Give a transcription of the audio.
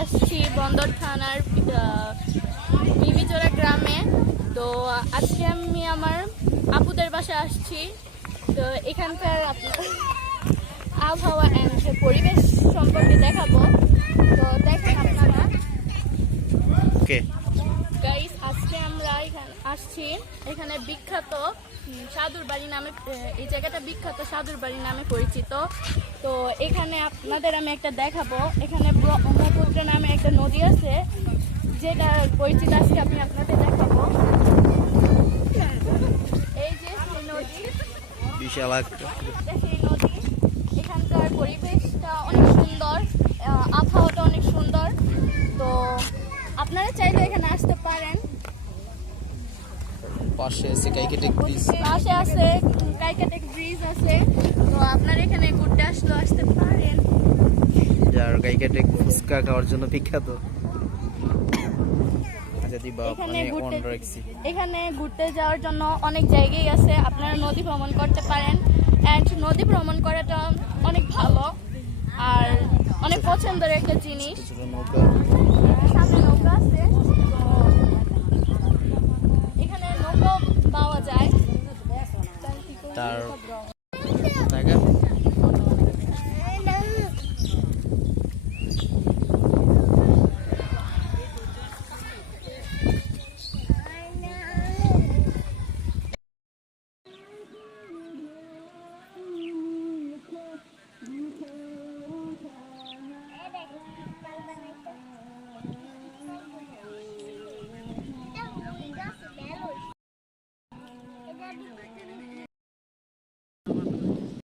আসছি বন্দর থানার বিবিচোরা গ্রামে। তো আজকে আমি আমার আপুদের বাসায় আসছি। তো এখানকার আবহাওয়া অ্যান্ড পরিবেশ সম্পর্কে দেখাবো। তো দেখেন আপনারা গাইস, আজকে আমরা এখানে আসছি, এখানে বিখ্যাত সাধুর বাড়ি নামে, এই জায়গাটা বিখ্যাত সাধুর বাড়ি নামে পরিচিত। তো এখানে আপনাদের আমি একটা দেখাবো, এখানে ব্রহ্মপুত্র নামে একটা নদী আছে যেটা পরিচিত, আজকে আমি আপনাদের দেখাবো। এই যে সেই নদী, বিশাল সেই নদী। এখানকার পরিবেশটা অনেক সুন্দর, আবহাওয়াটা অনেক সুন্দর। তো আপনারা চাইলে এখানে আসতে পারেন। পাশে আছে কাইকেটেক ব্রিজ, পাশে আছে কাইকেটেক ব্রিজ আছে। তো আপনারা এখানে ঘুরতে আসতে পারেন। যার কাইকেটেক ফুচকা খাওয়ার জন্য বিখ্যাত। এখানে ঘুরতে যাওয়ার জন্য অনেক জায়গায় আছে, আপনারা নদী ভ্রমণ করতে পারেন। অ্যান্ড নদী ভ্রমণ করাটা অনেক ভালো আর অনেক পছন্দের একটা জিনিস। সামনে নৌকা আছে, এখানে নৌকা পাওয়া যায়।